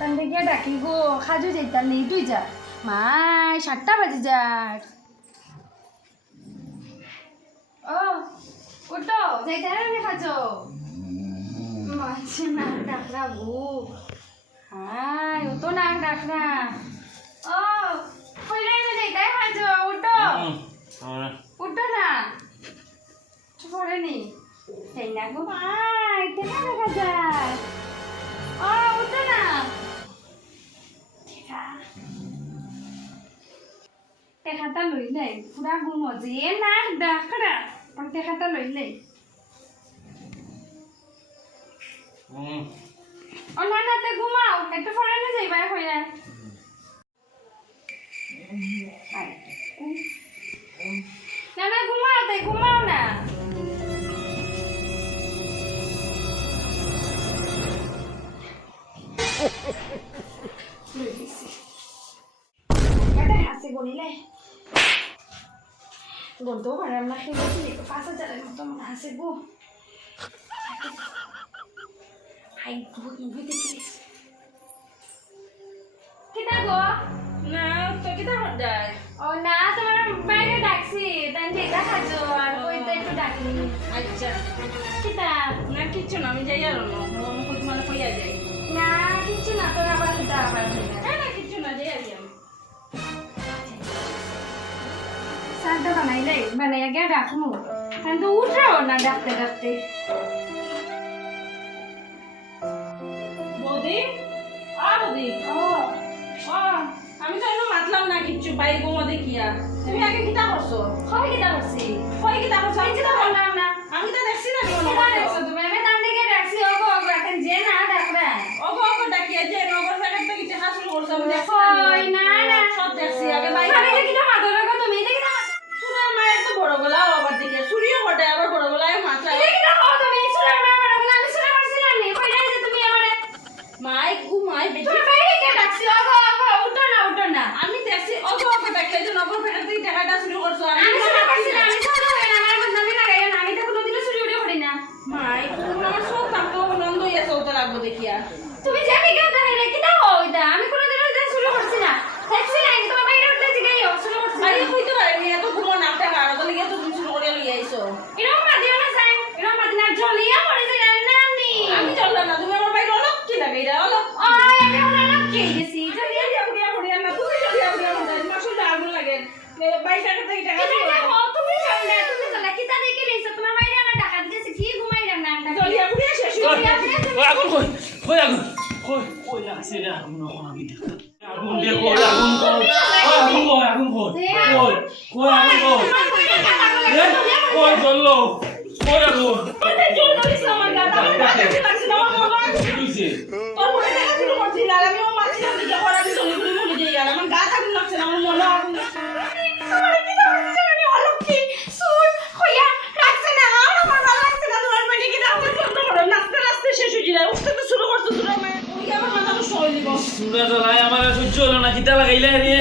তান গিয়া ডাকি গো খাজু যাইতার নেই তুই যা। মাই সাতটা বাজে যার ও উঠো যাইতার আমি খাজো। মাছি নাক ডাকরা গো। হাই ও তো নাক ডাকরা ও কইলাই না যাইতাই খাজো উঠো। উঠো না। পড়ে নি। সেই না গো মাই কেনা দেখা যায়? দেখাটা লইলে পুরা ঘুম যে না ডাকরা পর দেখাটা লইলে ও না না তে ঘুমাও একটু পরে না যাইবা কইরা না না ঘুমাও তে ঘুমাও না। পারাম না খেয়ে গেছি পাঁচ হাজারের মতো মনে হাসে গো হাই বহুত মুভি দেখিস কিতা গো না তো কিতা হদায় ও না তোমার বাইরে ডাকছি তাই যেটা খাচ্ছো আর কইতে একটু ডাকলি আচ্ছা কিতা না কিচ্ছু না আমি যাই আর না কই তোমার কইয়া যাই না কিচ্ছু না সারটা বানাইলে বানাইয়া গিয়ে ডাকমু কিন্তু উঠাও না ডাকতে ডাকতে। বৌদি? আ বৌদি। আমি তো এনে মাতলাম না কিচ্ছু বাই গোমা দেখিয়া। তুমি আগে কিতা করছ? কবে কিতা করছি? কই কিতা করছ? আমি কিতা করলাম না। আমি তো দেখছি না তুমি আমি তান দিকে ডাকছি ওগো ওগো এখন যে না ডাকরা ওগো ওগো ডাকিয়া যে নগর সাইডের তো কিছু হাসিল করছ আমি দেখছি ওই না না সব দেখছি আগে বাই আমি যে কিতা মাথা রাখো তুমি এটা কিতা সুরের মায়ের তো বড় গলাও আবার দেখে সুরিও বটে আবার বড় গলায় মাথা এটা কিতা হও তুমি সুরের মা মারা বলে আমি সুরে করছিলাম নি কই নাই যে তুমি আমারে মাই গু মাই বেটি তুমি বাইরে গিয়ে ডাকছি ওগো ওগো উঠো না উঠো না আমি দেখছি অত অত ডাকিয়া যে নগর ফেরত থেকে টাকাটা শুরু করছ আমি সুরে করছিলাম আমি সুরে করি না আমার বদনামি লাগাই না আমি তো কোনোদিনও চুরি উড়ে করি না মাই তুমি আমার সব থাকতো নন্দ ইয়া লাগবো দেখিয়া তুমি যে আমি কেন হও এটা আমি কই আগুন কই কই লাগছে রে আগুন এখন আমি আগুন দে আগুন কই আগুন কই আগুন কই কই আগুন কই কই জ্বললো কই আগুন শেষ হয়ে যায় উঠতে তো শুরু মেয়ে ওই আমার সহ্য হলো না চিতা লাগাইলে রে।